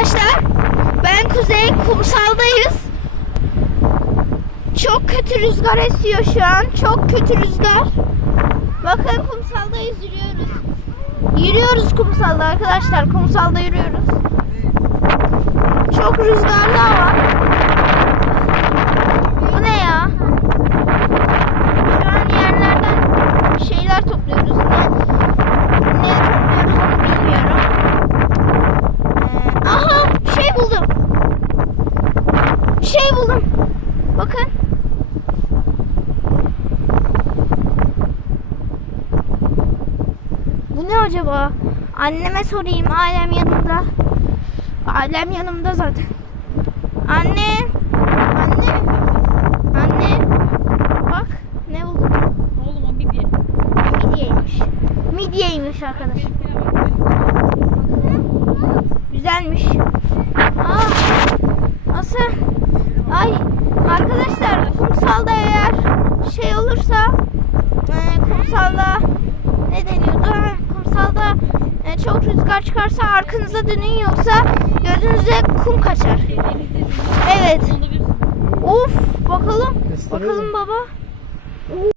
arkadaşlar. Ben Kuzey kumsaldayız. Çok kötü rüzgar esiyor şu an. Çok kötü rüzgar. Bakın kumsaldayız yürüyoruz. Yürüyoruz kumsalda arkadaşlar. Kumsalda yürüyoruz. Çok rüzgarlı hava. Bu ne ya? Şu an yerlerden bir şeyler topluyoruz. Ne, ne topluyoruz onu bilmiyorum. Ee, aha bir şey buldum. Bir şey buldum. Bakın. Bu ne acaba? Anneme sorayım. Alem yanımda. Alem yanımda zaten. Anne. Anne. Anne. Bak ne buldum. Oğlum o midye. Midyeymiş. Midyeymiş arkadaş. Güzelmiş. Şey olursa e, kumsalda ne deniyordu? Kumsalda e, çok rüzgar çıkarsa arkanıza dönün yoksa gözünüze kum kaçar. Evet. Of bakalım. Bakalım baba.